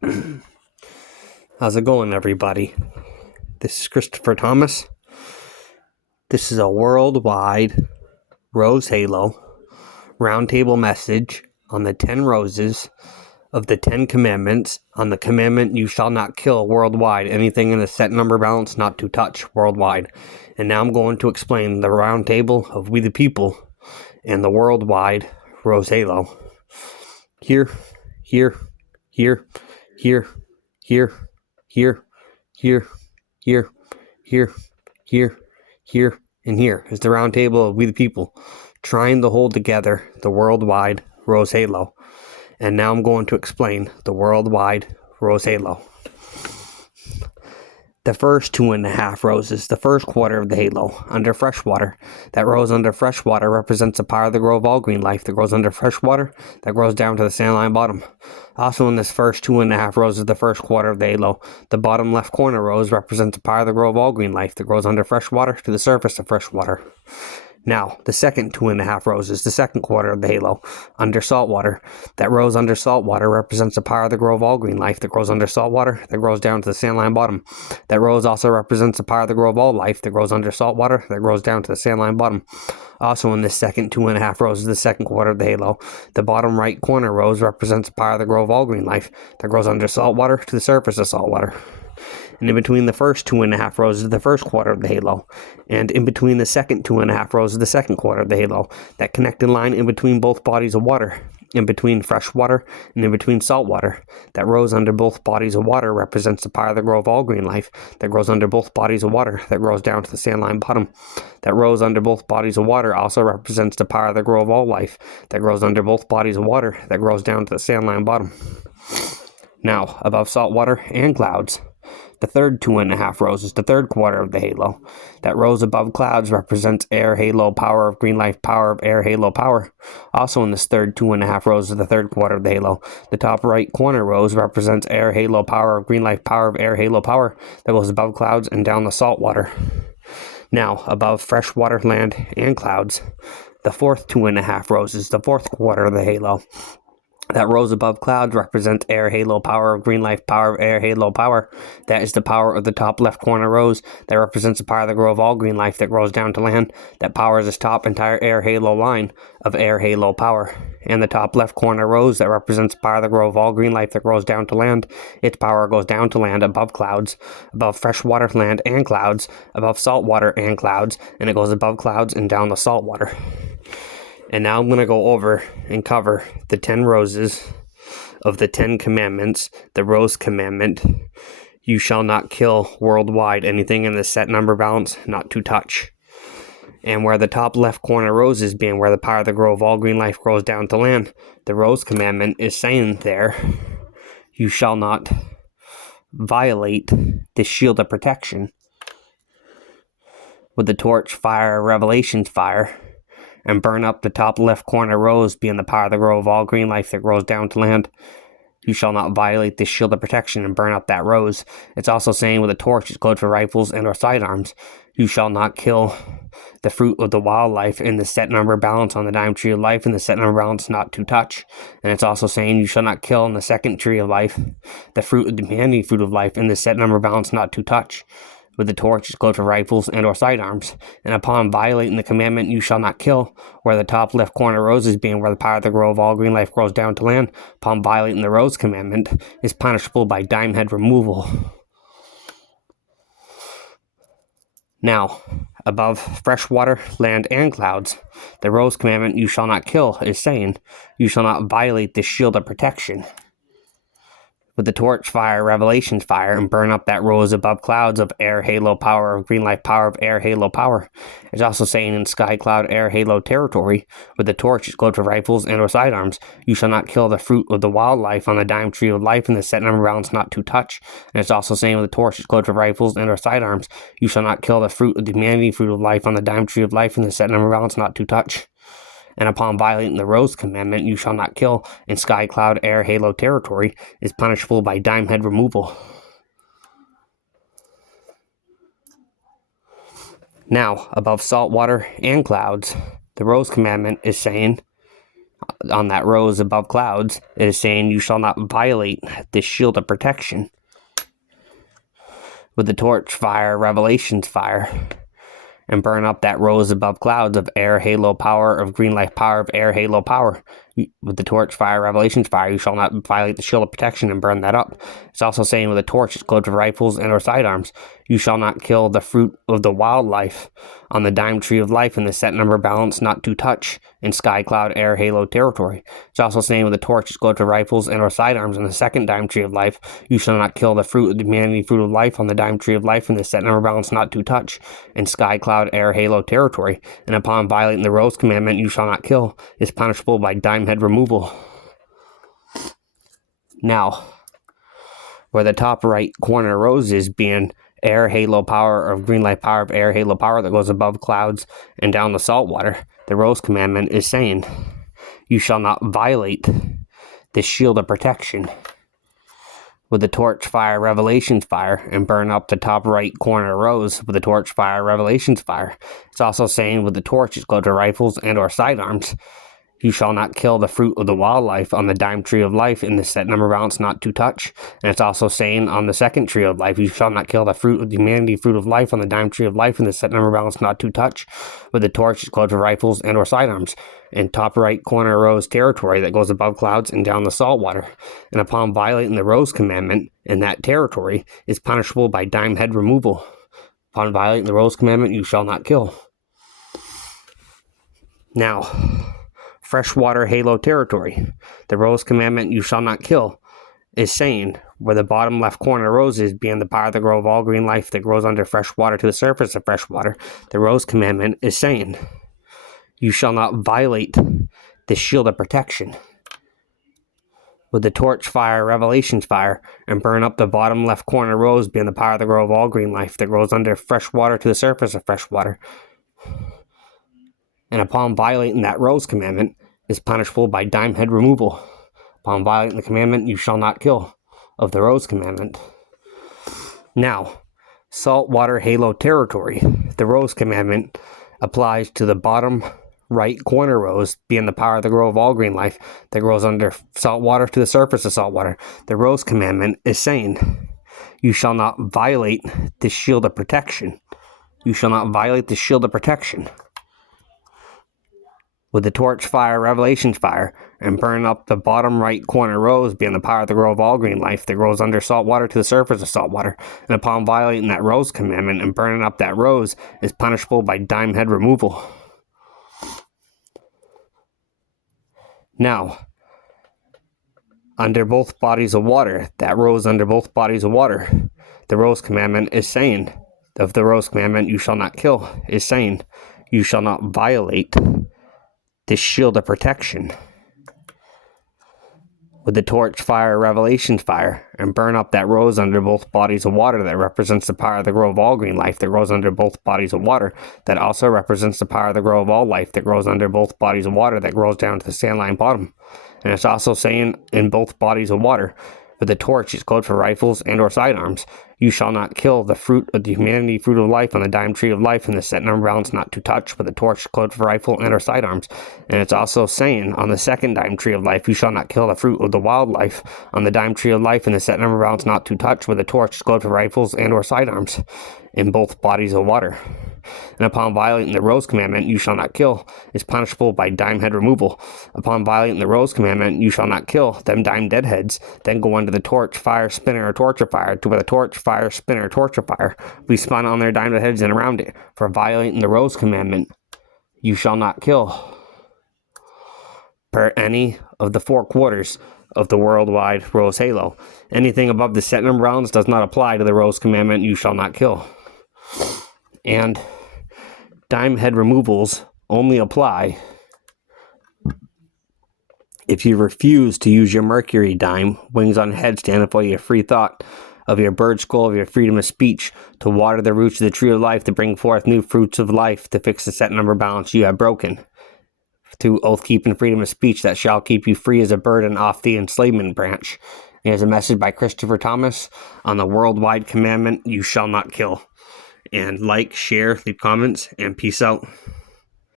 How's it going, everybody? This is Christopher Thomas. This is a worldwide rose halo roundtable message on the 10 roses of the 10 commandments, on the commandment you shall not kill worldwide, anything in a set number balance not to touch worldwide. And now I'm going to explain the roundtable of we the people and the worldwide rose halo. Here, here, here, here, here, here, here, here, here, here, and here is the round table of we the people, trying to hold together the worldwide rose halo. And now I'm going to explain the worldwide rose halo. The first 2.5 roses, the first quarter of the halo, under freshwater. That rose under freshwater represents the power of the grow of all green life that grows under freshwater, that grows down to the sandline bottom. Also in this first 2.5 roses, the first quarter of the halo, the bottom left corner rose represents the power of the grow of all green life that grows under freshwater to the surface of freshwater. Now, the second 2.5 roses, the second quarter of the halo, under saltwater. That rose under saltwater represents the power of the grow of all green life that grows under saltwater, that grows down to the sandline bottom. That rose also represents the power of the grow of all life that grows under saltwater, that grows down to the sandline bottom. Also in this second 2.5 roses, the second quarter of the halo, the bottom right corner rose represents the power of the grow of all green life that grows under saltwater to the surface of saltwater. And in between the first 2.5 roses, the first quarter of the halo, and in between the second 2.5 roses, the second quarter of the halo, that connected line in between both bodies of water, in between fresh water and in between salt water, that rose under both bodies of water represents the power of the grow of all green life that grows under both bodies of water, that grows down to the sandline bottom. That rose under both bodies of water also represents the power of the grow of all life that grows under both bodies of water, that grows down to the sandline bottom. Now, above salt water and clouds, the third 2.5 roses, the third quarter of the halo. That rose above clouds represents air halo, power of green life, power of air halo, power. Also in this third 2.5 roses, the third quarter of the halo, the top right corner rose represents air halo, power of green life, power of air halo, power that goes above clouds and down the salt water. Now, above freshwater, land, and clouds, the fourth 2.5 roses, the fourth quarter of the halo. That rose above clouds represents air halo, power of green life, power of air halo, power. That is the power of the top left corner rose that represents the power of the grow of all green life that grows down to land. That powers this top entire air halo line of air halo power. And the top left corner rose that represents the power of the grow of all green life that grows down to land. Its power goes down to land above clouds, above freshwater, land, and clouds, above salt water and clouds, and it goes above clouds and down the salt water. And now I'm going to go over and cover the 10 roses of the 10 commandments, the rose commandment. You shall not kill worldwide, anything in the set number balance not to touch. And where the top left corner rose is being where the power of the grow of all green life grows down to land, the rose commandment is saying there, you shall not violate the shield of protection with the torch, fire, revelations fire, and burn up the top left corner rose being the power of the grow of all green life that grows down to land. You shall not violate this shield of protection and burn up that rose. It's also saying with a torch, it's code for rifles and or sidearms. You shall not kill the fruit of the wildlife in the set number balance on the dime tree of life in the set number balance not to touch. And it's also saying you shall not kill in the second tree of life the fruit of the humanity fruit of life in the set number balance not to touch. With the torch is code for rifles and or sidearms, and upon violating the commandment you shall not kill, where the top left corner rose is being where the power of the grow of all green life grows down to land, upon violating the rose commandment is punishable by dime head removal. Now, above freshwater, land, and clouds, the rose commandment you shall not kill is saying you shall not violate this shield of protection with the torch, fire, revelations fire, and burn up that rose above clouds of air halo, power of green life, power of air halo, power. It's also saying in sky cloud air halo territory with the torch is code for rifles and or sidearms. You shall not kill the fruit of the wildlife on the dime tree of life in the set number balance not to touch. And it's also saying with the torch is code for rifles and or sidearms. You shall not kill the fruit of the humanity fruit of life on the dime tree of life in the set number balance not to touch. And upon violating the rose commandment, you shall not kill in sky, cloud, air, halo territory is punishable by dime head removal. Now, above salt water and clouds, the rose commandment is saying, on that rose above clouds, it is saying you shall not violate this shield of protection. With the torch, fire, revelations, fire, and burn up that rose above clouds of air, halo, power, of green life, power, of air, halo, power. With the torch, fire, revelations, fire, you shall not violate the shield of protection and burn that up. It's also saying with a torch, it's clothed with rifles and or sidearms. You shall not kill the fruit of the wildlife on the dime tree of life in the set number balance not to touch in sky, cloud, air, halo territory. It's also saying with a torch, it's clothed with rifles and or sidearms in the second dime tree of life. You shall not kill the fruit of the humanity, fruit of life on the dime tree of life in the set number balance not to touch in sky, cloud, air, halo territory. And upon violating the rose commandment, you shall not kill, is punishable by dime head removal. Now, where the top right corner rose is being air, halo, power, of green light, power, of air, halo, power that goes above clouds and down the salt water, the rose commandment is saying, you shall not violate this shield of protection. With the torch, fire, revelations, fire, and burn up the top right corner rose with the torch, fire, revelations, fire. It's also saying with the torch, it's clothed with rifles and or sidearms. You shall not kill the fruit of the wildlife on the dime tree of life in the set number balance not to touch. And it's also saying on the second tree of life, you shall not kill the fruit of the humanity, fruit of life on the dime tree of life in the set number balance not to touch. With the torch, it's clothed with rifles and or sidearms. In top right corner rose territory that goes above clouds and down the salt water. And upon violating the rose commandment in that territory is punishable by dime head removal. Upon violating the rose commandment, you shall not kill. Now, freshwater halo territory. The rose commandment, you shall not kill, is saying where the bottom left corner rose is being the power that grow of all green life that grows under fresh water to the surface of fresh water. The rose commandment is saying you shall not violate this shield of protection. With the torch, fire, revelations, fire, and burn up the bottom left corner rose being the power that grow of all green life that grows under fresh water to the surface of fresh water. And upon violating that rose commandment is punishable by dime head removal. Upon violating the commandment, you shall not kill, of the rose commandment. Now, saltwater halo territory. The rose commandment applies to the bottom right corner rose, being the power of the grow of all green life that grows under salt water to the surface of salt water. The rose commandment is saying, you shall not violate this shield of protection. You shall not violate the shield of protection. With the torch, fire, revelations, fire, and burn up the bottom right corner rose, being the power of the grow of all green life that grows under salt water to the surface of salt water. And upon violating that rose commandment and burning up that rose is punishable by dime head removal. Now, under both bodies of water, that rose under both bodies of water, the rose commandment is saying, of the rose commandment, you shall not kill, is saying, you shall not violate this shield of protection. With the torch, fire, revelations, fire, and burn up that rose under both bodies of water that represents the power of the grow of all green life that grows under both bodies of water, that also represents the power of the grow of all life that grows under both bodies of water that grows down to the sandline bottom. And it's also saying in both bodies of water, with the torch is clothed for rifles and or sidearms. You shall not kill the fruit of the humanity, fruit of life on the dime tree of life in the set number balance not to touch, with the torch clothed for rifle and or sidearms. And it's also saying on the second dime tree of life, you shall not kill the fruit of the wildlife on the dime tree of life in the set number balance not to touch, with the torch clothed for rifles and or sidearms in both bodies of water. And upon violating the rose commandment, you shall not kill, is punishable by dime head removal. Upon violating the rose commandment, you shall not kill, them dime deadheads, then go under the torch, fire, spinner, or torch of fire, to where the torch, fire, spinner, or torch of fire be spun on their dime deadheads and around it. For violating the rose commandment, you shall not kill, per any of the 4 quarters of the worldwide rose halo. Anything above the set number rounds does not apply to the rose commandment, you shall not kill. And dime head removals only apply if you refuse to use your mercury dime, wings on headstand, for your free thought of your bird skull, of your freedom of speech, to water the roots of the tree of life, to bring forth new fruits of life, to fix the set number balance you have broken. Through oath-keeping freedom of speech that shall keep you free as a burden off the enslavement branch. Here's a message by Christopher Thomas on the worldwide commandment, you shall not kill. And like, share, leave comments, and peace out.